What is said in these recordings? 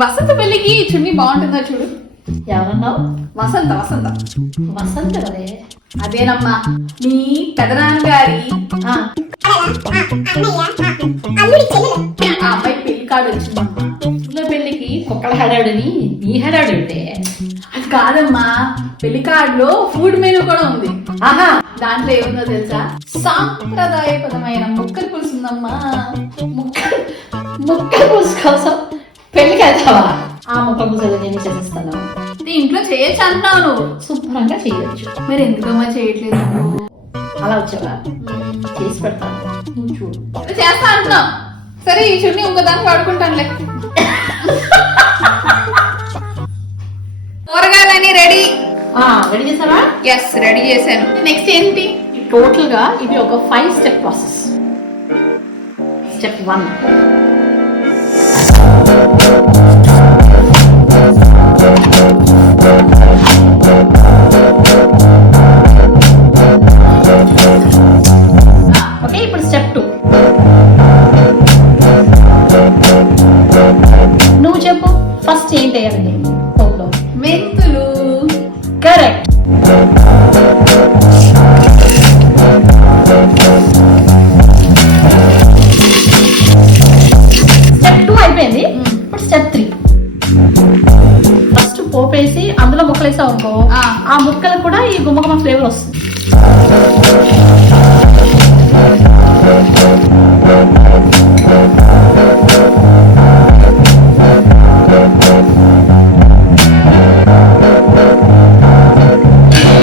వసంత పెళ్ళికి చున్నీ బాగుంటుందా చూడు. ఎవరన్నావు? వసంత వసంత వసంత కదే. అదేనమ్మా మీ పెదనాన్నగారి ఆ అమ్మాయి పెళ్లి కార్డు వచ్చిందమ్మా. ఇంట్లో పెళ్ళికి కుక్కల హడాడని నీ హడాడు ఉంటే అది కాదమ్మా, పెళ్లి కార్డులో ఫుడ్ మెనూ కూడా ఉంది. ఆహా, దాంట్లో ఏముందో తెలుసా? సాంప్రదాయపరమైన ముక్కలు పులుసు ఉందమ్మా. ముక్కల పులుసు కోసం పెళ్లికి వెళ్తావా? ఆ ముక్కల పులుసు నేను చేసేస్తాను. ఇంట్లో చేయొచ్చు అంటున్నాను. శుభ్రంగా చేయొచ్చు. మరి ఎందుకమ్మా చేయట్లేదు? అలా వచ్చావా? చేసి పెడతాను, నువ్వు చూడు. చేస్తా అంటున్నావు. సరే ఈ చున్నీ ఇంకో దానికి వాడుకుంటానులే. కూరగాయలని రెడీ. రెడీ చేసావా? ఎస్, రెడీ చేశాను. నెక్స్ట్ ఏంటి? టోటల్ గా ఇది ఒక 5 స్టెప్ ప్రాసెస్. Step 1, okay. ఇప్పుడు స్టెప్ 2, నువ్వు చెప్పు ఫస్ట్ ఏంటి వేయాలి పోపులో? మెంతులు. కరెక్ట్. స్టెప్ 2 అయిపోయింది. ఇప్పుడు స్టెప్ 3, ఫస్ట్ పోపేసి అందులో ముక్కలు వేసావు అనుకో, ఆ ముక్కలకు కూడా ఈ గుమ్మగుమ్మ ఫ్లేవర్ వస్తుంది.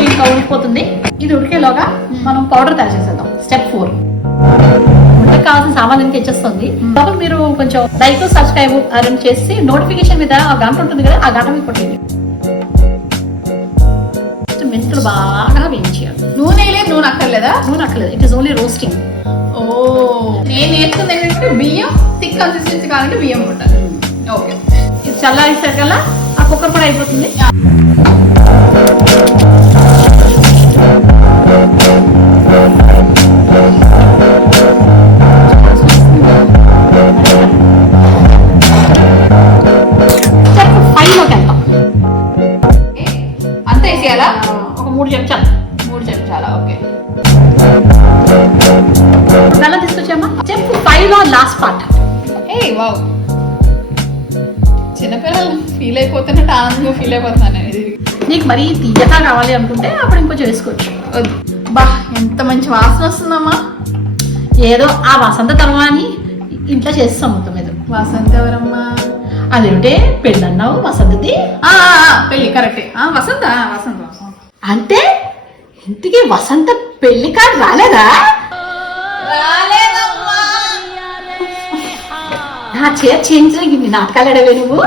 ఇంకా ఉడికిపోతుంది. ఇది ఉడికేలోగా మనం పౌడర్ తయారు చేసేద్దాం. స్టెప్ 4, వంటకు కావాల్సిన సామాన్యం తెచ్చేస్తుంది. అప్పుడు మీరు కొంచెం లైక్ సబ్స్క్రైబ్ అరేంజ్ చేసి నోటిఫికేషన్ మీద ఆ గంట ఉంటుంది కదా, ఆ గంట మీద కొట్టండి. మెంతులు బాగా వేయించాలి. నూనె లేదు, నూనె అక్కర్లేదా? నూనె అక్కర్లేదు, ఇట్ ఈస్ ఓన్లీ రోస్టింగ్. ఓ, నేను నేర్చుకుంది ఏంటంటే బియ్యం థిక్ కన్సిస్టెన్సీ కావాలంటే బియ్యం ఉండాలి. ఓకే, ఇది చల్లారేసరికల్లా ఆ కుక్కర్ కూడా అయిపోతుంది. స్టెప్ 5 లోకి వెళ్తాం. అంత వేసేయాలా? ఒక 3 చెంచాలు. 3 చెంచాలా? ఓకే. బెల్లం తీసుకొచ్చామా? స్టెప్ 5 లో లాస్ట్ పార్ట్. ఏ వావ్, చిన్నపిల్లలు ఫీల్ అయిపోతున్నట్టు ఆనందంగా ఫీల్ అయిపోతున్నాను నేను. ఇది నీకు మరీ తీయగా కావాలి అనుకుంటే అప్పుడు ఇంకొంచెం వేసుకోవచ్చు. బా, ఎంత మంచి వాసన వస్తుందమ్మా. ఏదో ఆ వసంత తర్వా అని ఇంట్లో చేస్తాం మొత్తం మీద. వసంత ఎవరమ్మా? అదేంటే పెళ్ళి అన్నావు, వసంతది. పెళ్ళి కరెక్టే. వసంత వసంత వసంత అంటే ఇంటికి వసంత పెళ్లి కార్డు రాలేదా? రాలేదమ్మా. నా చేతి చేయించడానికి నాటకాలు అడవే నువ్వు.